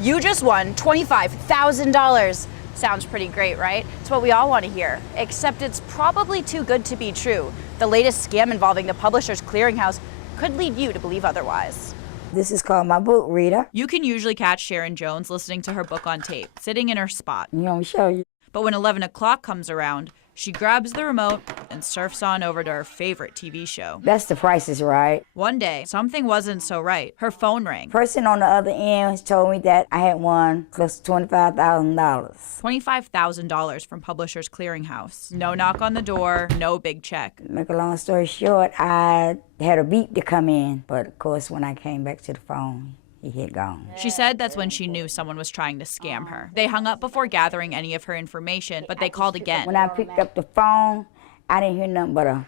You just won $25,000. Sounds pretty great, right? It's what we all want to hear, except it's probably too good to be true. The latest scam involving the Publishers Clearinghouse could lead you to believe otherwise. This is called my book reader. You can usually catch Sharon Jones listening to her book on tape, sitting in her spot. You want me to show you? But when 11 o'clock comes around, she grabs the remote and surfs on over to her favorite TV show. That's The Price is Right. One day, something wasn't so right. Her phone rang. Person on the other end told me that I had won close to $25,000. $25,000 from Publishers Clearinghouse. No knock on the door, no big check. Make a long story short, I had a beat to come in, but of course when I came back to the phone, he had gone. She said that's when she knew someone was trying to scam her. They hung up before gathering any of her information, but they called again. When I picked up the phone, I didn't hear nothing but a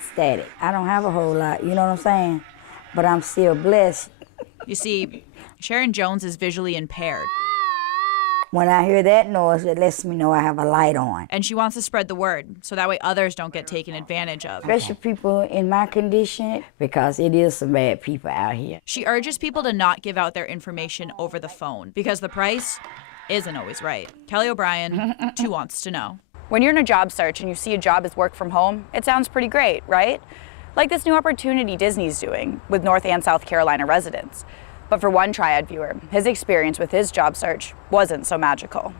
static. I don't have a whole lot, you know what I'm saying? But I'm still blessed. You see, Sharon Jones is visually impaired. When I hear that noise, it lets me know I have a light on. And she wants to spread the word, so that way others don't get taken advantage of. Especially people in my condition, because it is some bad people out here. She urges people to not give out their information over the phone, because the price isn't always right. Kelly O'Brien, 2 Wants to Know. When you're in a job search and you see a job as work from home, it sounds pretty great, right? Like this new opportunity Disney's doing with North and South Carolina residents. But for one Triad viewer, his experience with his job search wasn't so magical.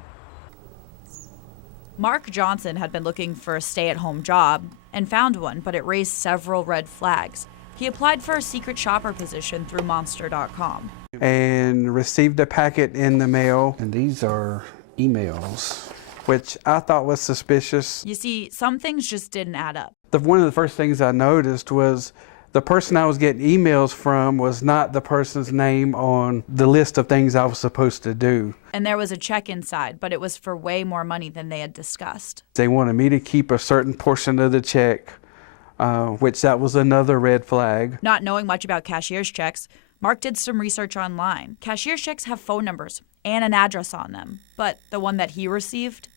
Mark Johnson had been looking for a stay-at-home job and found one, but it raised several red flags. He applied for a secret shopper position through Monster.com. And received a packet in the mail. And these are emails. Which I thought was suspicious. You see, some things just didn't add up. One of the first things I noticed was the person I was getting emails from was not the person's name on the list of things I was supposed to do. And there was a check inside, but it was for way more money than they had discussed. They wanted me to keep a certain portion of the check, which that was another red flag. Not knowing much about cashier's checks, Mark did some research online. Cashier's checks have phone numbers and an address on them, but the one that he received?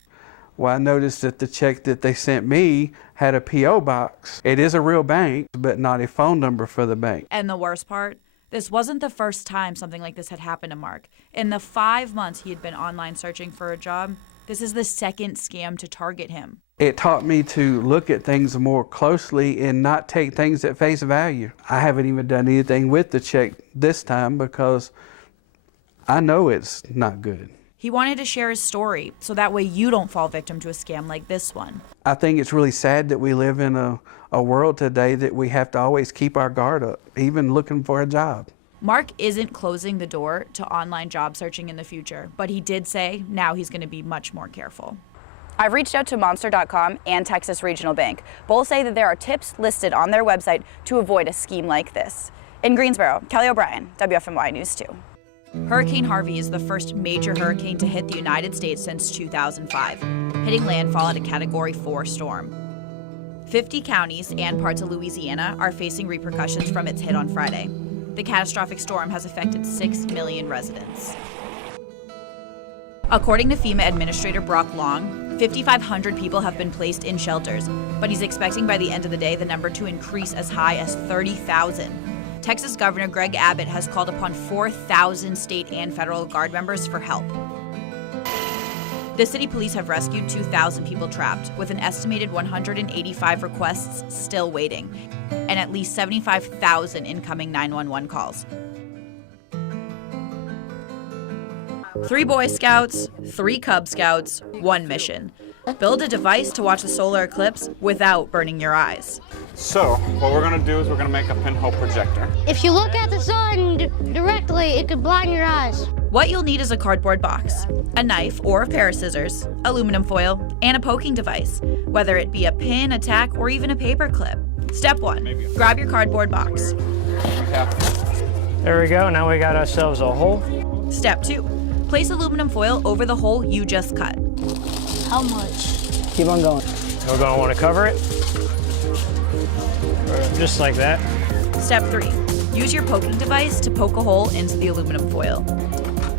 Well, I noticed that the check that they sent me had a P.O. box. It is a real bank, but not a phone number for the bank. And the worst part? This wasn't the first time something like this had happened to Mark. In the 5 months he had been online searching for a job, this is the second scam to target him. It taught me to look at things more closely and not take things at face value. I haven't even done anything with the check this time because I know it's not good. He wanted to share his story so that way you don't fall victim to a scam like this one. I think it's really sad that we live in a world today that we have to always keep our guard up, even looking for a job. Mark isn't closing the door to online job searching in the future, but he did say now he's going to be much more careful. I've reached out to Monster.com and Texas Regional Bank. Both say that there are tips listed on their website to avoid a scheme like this. In Greensboro, Kelly O'Brien, WFMY News 2. Hurricane Harvey is the first major hurricane to hit the United States since 2005, hitting landfall at a Category 4 storm. 50 counties and parts of Louisiana are facing repercussions from its hit on Friday. The catastrophic storm has affected 6 million residents. According to FEMA Administrator Brock Long, 5,500 people have been placed in shelters, but he's expecting by the end of the day the number to increase as high as 30,000. Texas Governor Greg Abbott has called upon 4,000 state and federal Guard members for help. The city police have rescued 2,000 people trapped, with an estimated 185 requests still waiting, and at least 75,000 incoming 911 calls. 3 Boy Scouts, 3 Cub Scouts, 1 mission. Build a device to watch the solar eclipse without burning your eyes. So, what we're gonna do is we're gonna make a pinhole projector. If you look at the sun directly, it could blind your eyes. What you'll need is a cardboard box, a knife or a pair of scissors, aluminum foil, and a poking device, whether it be a pin, a tack, or even a paper clip. Step 1, grab your cardboard box. There we go, now we got ourselves a hole. Step 2, place aluminum foil over the hole you just cut. How much? Keep on going. We're gonna wanna cover it. Just like that. Step 3, use your poking device to poke a hole into the aluminum foil.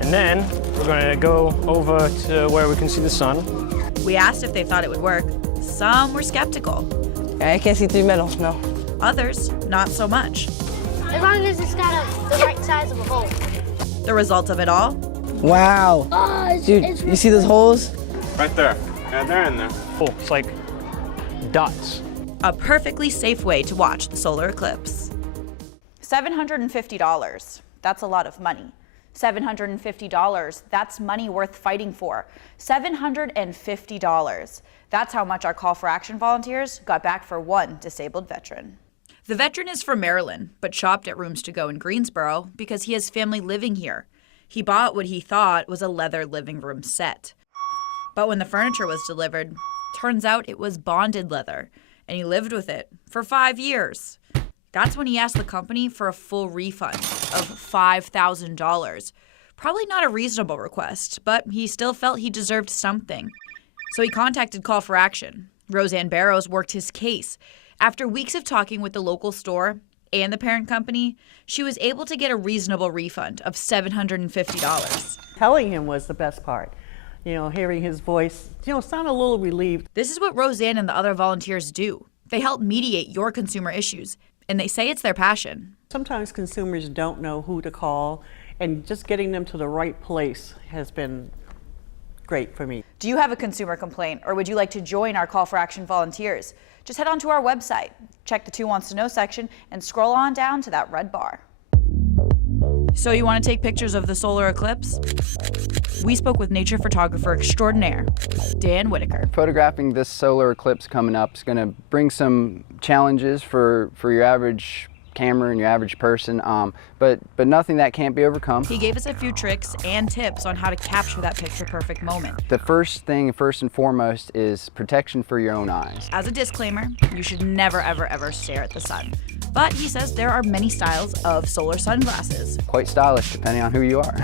And then we're gonna go over to where we can see the sun. We asked if they thought it would work. Some were skeptical. I can't see through metal, no. Others, not so much. As long as it's got the right size of a hole. The result of it all? Wow. Oh, Dude, you see those holes? Right there. Yeah, they're in there. Oh, it's like dots. A perfectly safe way to watch the solar eclipse. $750. That's a lot of money. $750, that's money worth fighting for. $750. That's how much our Call for Action volunteers got back for one disabled veteran. The veteran is from Maryland, but shopped at Rooms to Go in Greensboro because he has family living here. He bought what he thought was a leather living room set. But when the furniture was delivered, turns out it was bonded leather, and he lived with it for 5 years. That's when he asked the company for a full refund of $5,000. Probably not a reasonable request, but he still felt he deserved something. So he contacted Call for Action. Roseanne Barrows worked his case. After weeks of talking with the local store and the parent company, she was able to get a reasonable refund of $750. Telling him was the best part. You know, hearing his voice, sounded a little relieved. This is what Roseanne and the other volunteers do. They help mediate your consumer issues, and they say it's their passion. Sometimes consumers don't know who to call, and just getting them to the right place has been great for me. Do you have a consumer complaint, or would you like to join our Call for Action volunteers? Just head on to our website, check the Who Wants to Know section, and scroll on down to that red bar. So you want to take pictures of the solar eclipse? We spoke with nature photographer extraordinaire, Dan Whitaker. Photographing this solar eclipse coming up is going to bring some challenges for your average camera and your average person, but nothing that can't be overcome. He gave us a few tricks and tips on how to capture that picture-perfect moment. The first thing, first and foremost, is protection for your own eyes. As a disclaimer, you should never, ever, ever stare at the sun. But he says there are many styles of solar sunglasses. Quite stylish, depending on who you are.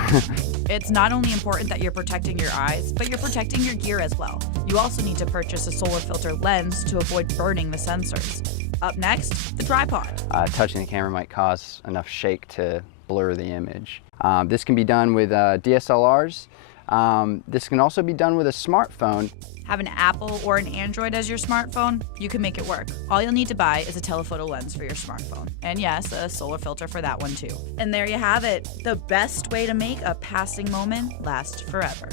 It's not only important that you're protecting your eyes, but you're protecting your gear as well. You also need to purchase a solar filter lens to avoid burning the sensors. Up next, the tripod. Touching the camera might cause enough shake to blur the image. This can be done with DSLRs. This can also be done with a smartphone. Have an Apple or an Android as your smartphone? You can make it work. All you'll need to buy is a telephoto lens for your smartphone. And yes, a solar filter for that one too. And there you have it, the best way to make a passing moment last forever.